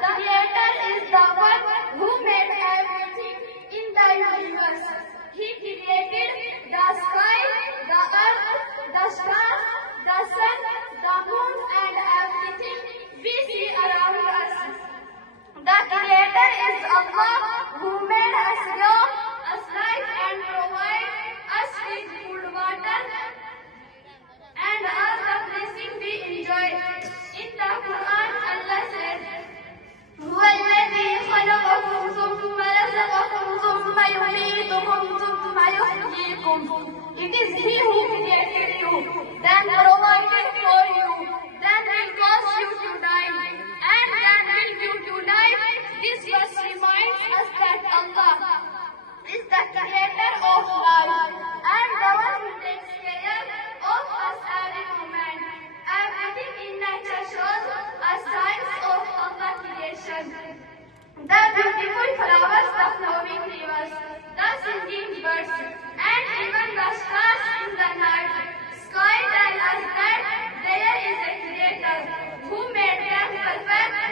Creator is the one who made everything in the universe. He created the sky, the earth, the stars, the sun, the moon, and everything we see around us. The Creator is Allah, who made us grow, us life, and provide us with food, water, and all the blessings we enjoy. In the Quran, Allah said, هو الذي خلقكم ثم رزقكم ثم يميتكم ثم يحييكم. It is He who created you, then provided for you, then will cause you to die, and then will give you life. This verse reminds us that Allah is the Creator of life and the one who takes care of us every moment. Everything in nature shows a signs of Allah's creation. The beautiful flowers, the flowing rivers, the singing birds, and even the stars in the night sky tell us that there is a Creator who made them perfect